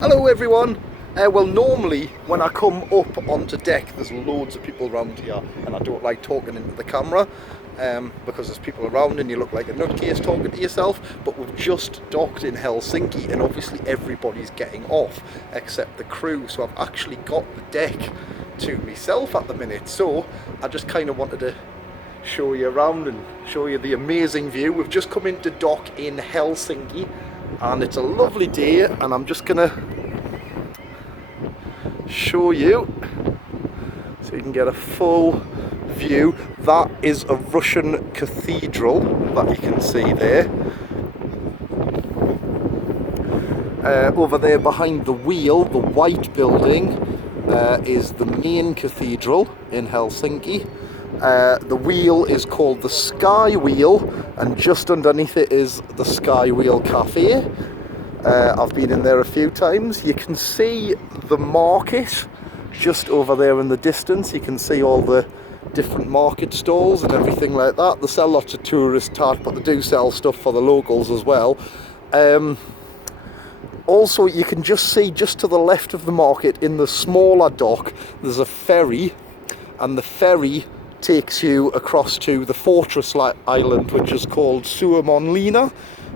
Hello everyone. Well, normally when I come up onto deck there's loads of people around here and I don't like talking into the camera because there's people around and you look like a nutcase talking to yourself, but we've just docked in Helsinki and obviously everybody's getting off except the crew, so I've actually got the deck to myself at the minute, so I just kind of wanted to show you around and show you the amazing view. We've just come into dock in Helsinki and it's a lovely day, and I'm just gonna show you so you can get a full view. That is a Russian cathedral that you can see there. Over there behind the wheel, the white building, is the main cathedral in Helsinki. The wheel is called the Sky Wheel, and just underneath it is the Sky Wheel Cafe. I've been in there a few times. You can see the market just over there in the distance. You can see all the different market stalls and everything like that. They sell lots of tourist art, but they do sell stuff for the locals as well. Also, you can just see just to the left of the market in the smaller dock there's a ferry, and the ferry takes you across to the fortress island, which is called Suomenlinna,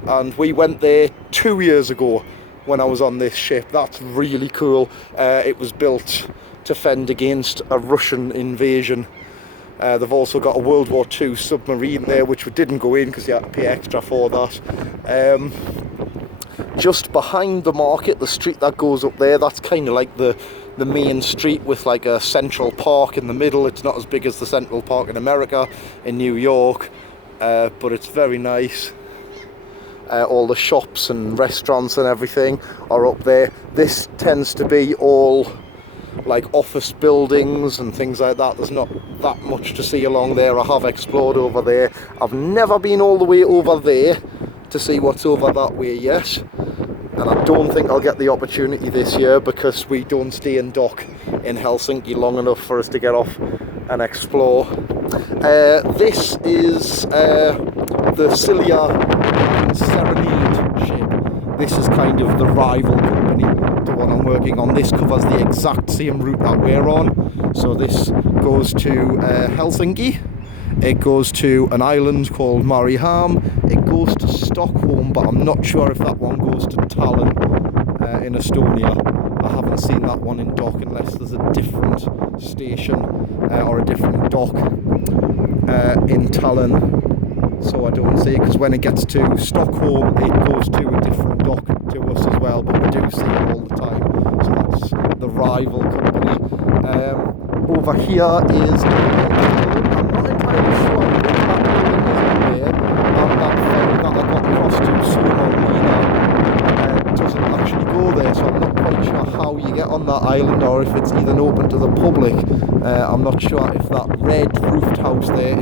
and we went there 2 years ago when I was on this ship. That's really cool. It was built to fend against a Russian invasion. They've also got a World War II submarine there, which we didn't go in because you had to pay extra for that. Just behind the market, the street that goes up there, that's kind of like the main street with like a central park in the middle. It's not as big as the Central Park in America, in New York, but it's very nice. All the shops and restaurants and everything are up there. This tends to be all like office buildings and things like that. There's not that much to see along there. I have explored over there. I've never been all the way over there to see what's over that way yet, and I don't think I'll get the opportunity this year because we don't stay in dock in Helsinki long enough for us to get off and explore. This is the Silja Serenade ship. This is kind of the rival company to what I'm working on. This covers the exact same route that we're on. So this goes to Helsinki. It goes to an island called Mariehamn. It goes to Stockholm, but I'm not sure if that one goes to Tallinn in Estonia. I haven't seen that one in dock unless there's a different station or a different dock in Tallinn. So I don't see it, because when it gets to Stockholm it goes to a different dock to us as well, but we do see it all the time. So that's the rival company. Over here is, I'm not entirely sure what that building is up there, and that ferry that I got across to Suomenlinna doesn't actually go there, so I'm not quite sure how you get on that island or if it's even open to the public. I'm not sure if that red roofed house there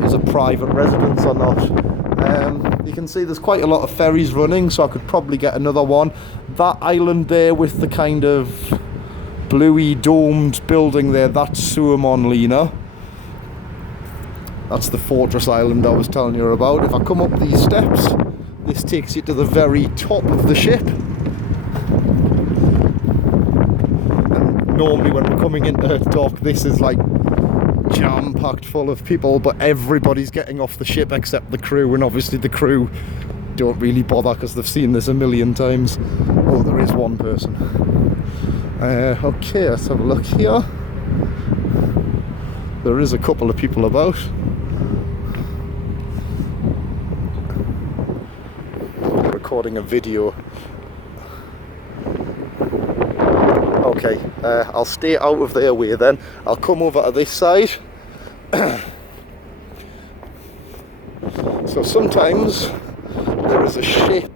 is a private residence or not. You can see there's quite a lot of ferries running, so I could probably get another one. That island there with the kind of bluey domed building there, that's Suomenlinna. That's the fortress island I was telling you about. If I come up these steps, this takes you to the very top of the ship. And normally when we're coming into dock, this is like jam-packed full of people, but everybody's getting off the ship except the crew, and obviously the crew don't really bother because they've seen this a million times. Oh, there is one person. Okay, let's have a look here. There is a couple of people about. Recording a video. Okay, I'll stay out of their way then. I'll come over to this side. So sometimes there is a ship.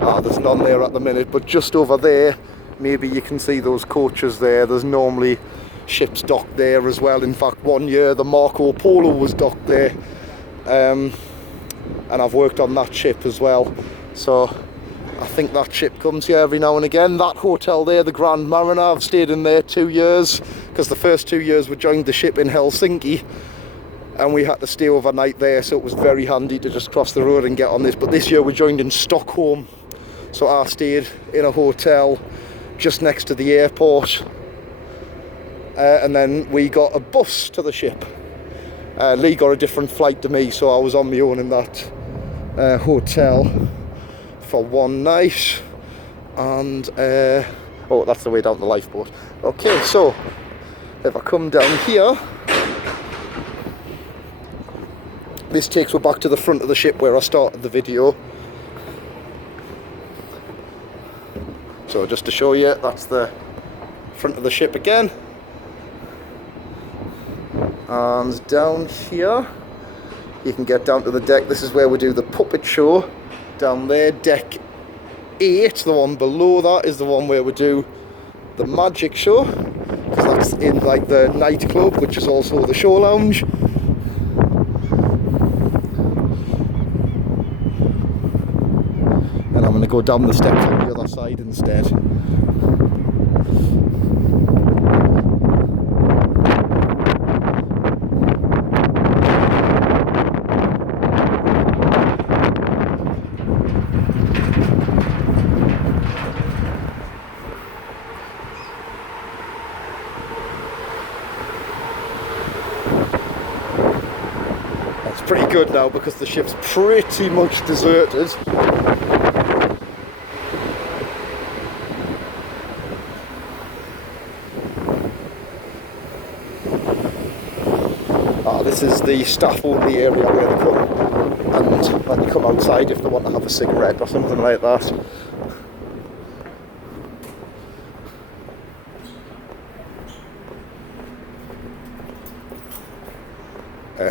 There's none there at the minute, but just over there, maybe you can see those coaches there. There's normally ships docked there as well. In fact, one year the Marco Polo was docked there, and I've worked on that ship as well. So I think that ship comes here every now and again. That hotel there, the Grand Mariner, I've stayed in there 2 years because the first 2 years we joined the ship in Helsinki and we had to stay overnight there, so it was very handy to just cross the road and get on this. But this year we joined in Stockholm, So I stayed in a hotel just next to the airport, and then we got a bus to the ship. Lee got a different flight to me, so I was on my own in that hotel for one night. And oh, that's the way down the lifeboat. Okay, so if I come down here, this takes me back to the front of the ship where I started the video. So just to show you, that's the front of the ship again. And down here, you can get down to the deck. This is where we do the puppet show. Down there, deck 8, the one below that is the one where we do the magic show, because that's in like the nightclub, which is also the show lounge. And I'm going to go down the steps on the other side instead. That's pretty good now because the ship's pretty much deserted. This is the staff only area where they come and when they come outside if they want to have a cigarette or something like that.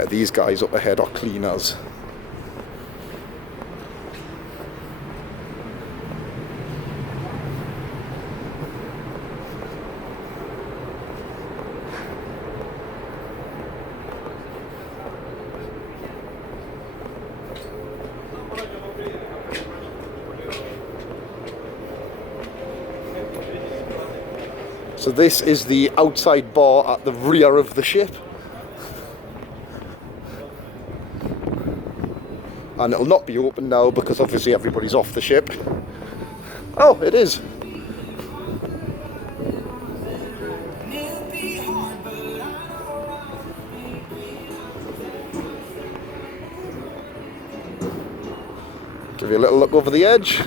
These guys up ahead are cleaners. So this is the outside bar at the rear of the ship. And it'll not be open now because obviously everybody's off the ship. Oh, it is. Give you a little look over the edge.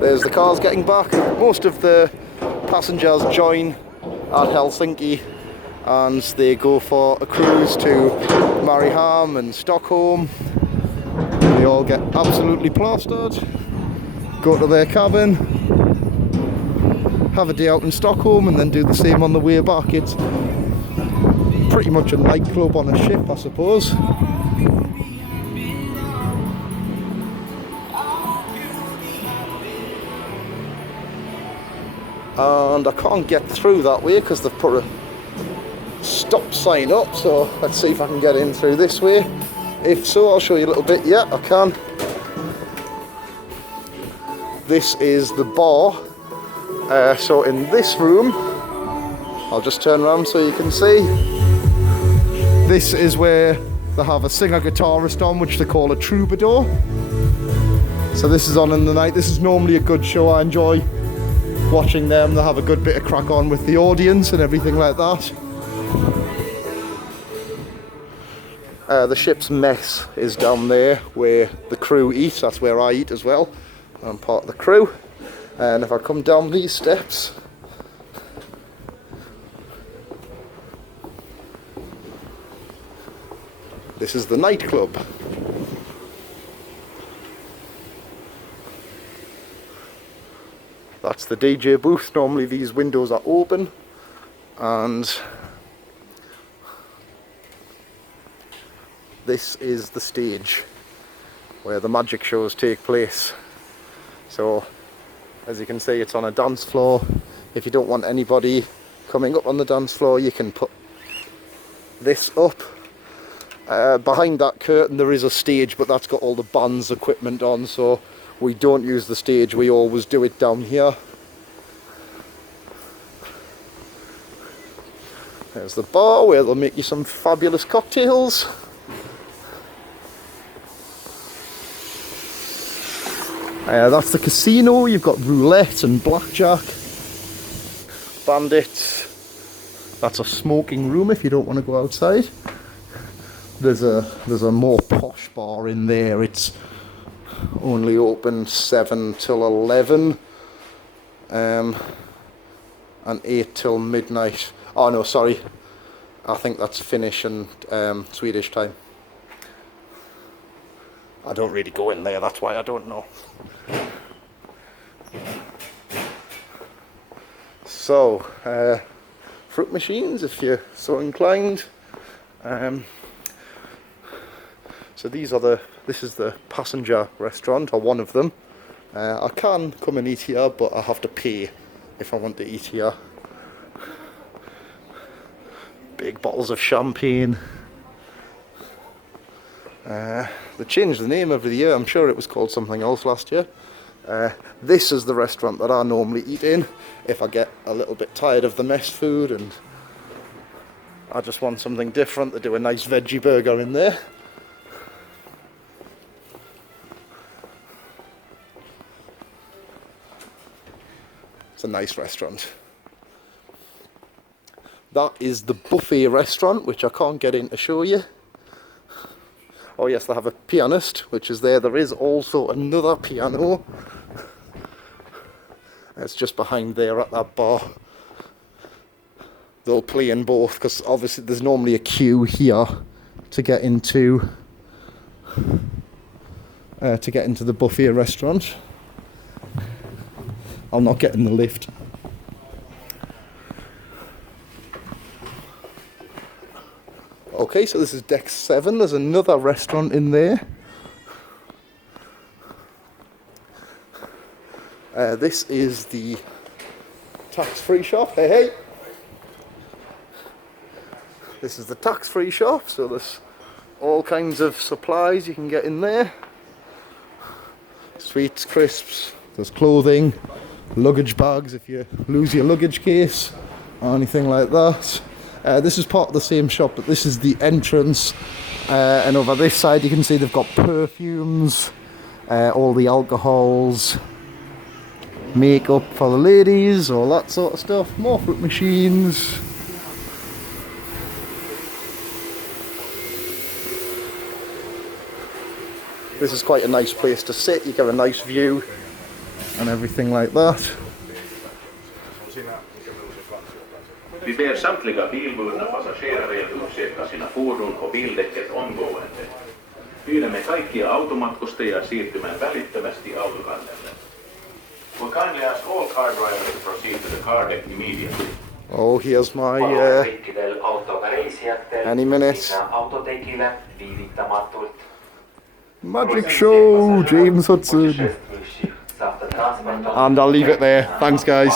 There's the cars getting back. Most of the passengers join at Helsinki and they go for a cruise to Mariehamn and Stockholm. They all get absolutely plastered, go to their cabin, have a day out in Stockholm and then do the same on the way back. It's pretty much a nightclub on a ship, I suppose. And I can't get through that way because they've put a stop sign up, so let's see if I can get in through this way. If so, I'll show you a little bit. Yeah, I can. This is the bar. So in this room, I'll just turn around so you can see. This is where they have a singer-guitarist on, which they call a troubadour. So this is on in the night. This is normally a good show. I enjoy watching them. They have a good bit of crack on with the audience and everything like that. The ship's mess is down there where the crew eat. That's where I eat as well. I'm part of the crew. And if I come down these steps, this is the nightclub. That's the DJ booth. Normally these windows are open, and this is the stage where the magic shows take place. So as you can see, it's on a dance floor. If you don't want anybody coming up on the dance floor, you can put this up. Behind that curtain there is a stage, but that's got all the band's equipment on, so we don't use the stage. We always do it down here. There's the bar where they'll make you some fabulous cocktails. That's the casino. You've got roulette and blackjack. Bandits. That's a smoking room if you don't want to go outside. There's a more posh bar in there. It's only open 7 till 11. And 8 till midnight. Oh no, sorry. I think that's Finnish and Swedish time. I don't really go in there, that's why I don't know. So, fruit machines if you're so inclined. So this is the passenger restaurant, or one of them. I can come and eat here, but I have to pay if I want to eat here. Big bottles of champagne. They changed the name every year. I'm sure it was called something else last year. This is the restaurant that I normally eat in if I get a little bit tired of the mess food and I just want something different. They do a nice veggie burger in there. It's a nice restaurant. That is the buffet restaurant, which I can't get in to show you. Oh yes, they have a pianist, which is there. There is also another piano. It's just behind there at that bar. They'll play in both, because obviously there's normally a queue here to get into the buffet restaurant. I'll not get in the lift. Okay, so this is deck 7. There's another restaurant in there. This is the tax-free shop. Hey, hey! This is the tax-free shop, so there's all kinds of supplies you can get in there. Sweets, crisps, there's clothing, luggage bags if you lose your luggage case, or anything like that. This is part of the same shop, but this is the entrance. And over this side you can see they've got perfumes, all the alcohols, makeup for the ladies, all that sort of stuff. More fruit machines. This is quite a nice place to sit. You get a nice view and everything like that. Vi ber samtliga bilburna passagerare att ursäkta sina fordon och bildäcket omgående. Pyydämme kaikkia automatkustajia siirtymään välittömästi autokannelle. We kindly ask all car drivers to proceed to the car deck immediately. Oh, here's my any minute magic show, James Hudson. And I'll leave it there. Thanks guys.